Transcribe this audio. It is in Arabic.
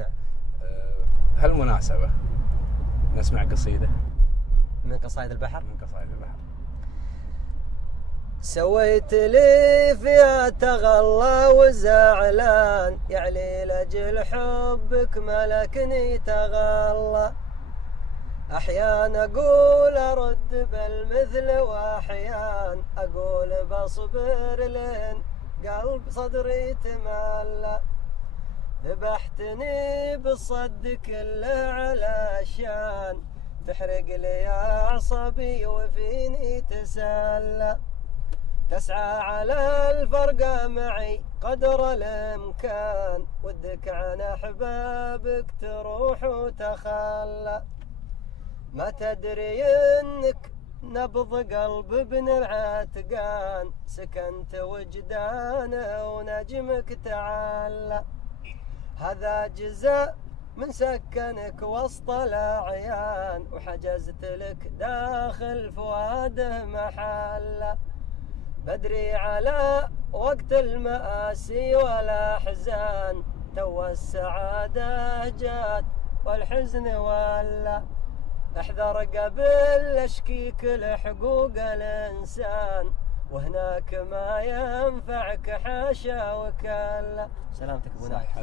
نعم. هالمناسبة نسمع قصيدة من قصائد البحر. من قصائد البحر. سويت لي فيها تغلى وزعلان، يعني لأجل حبك ملكني تغلى. أحيان أقول أرد بالمثل، وأحيان أقول بصبر لين قلب صدري تملى. ذبحتني بالصد كله علشان تحرق لي أعصابي وفيني تسلى. تسعى على الفرقة معي قدر الإمكان، ودك عن أحبابك تروح وتخلى. ما تدري إنك نبض قلب ابن العتقان، سكنت وجدانه ونجمك تعلى. هذا جزاء من سكنك وسط الأعيان، وحجزت لك داخل فؤاده محله. بدري على وقت المآسي والأحزان، تو السعادة جات والحزن ولا. احذر قبل اشكيك لحقوق الإنسان، وهناك ما ينفعك حاشا وكلا. سلامتك ابو نايف.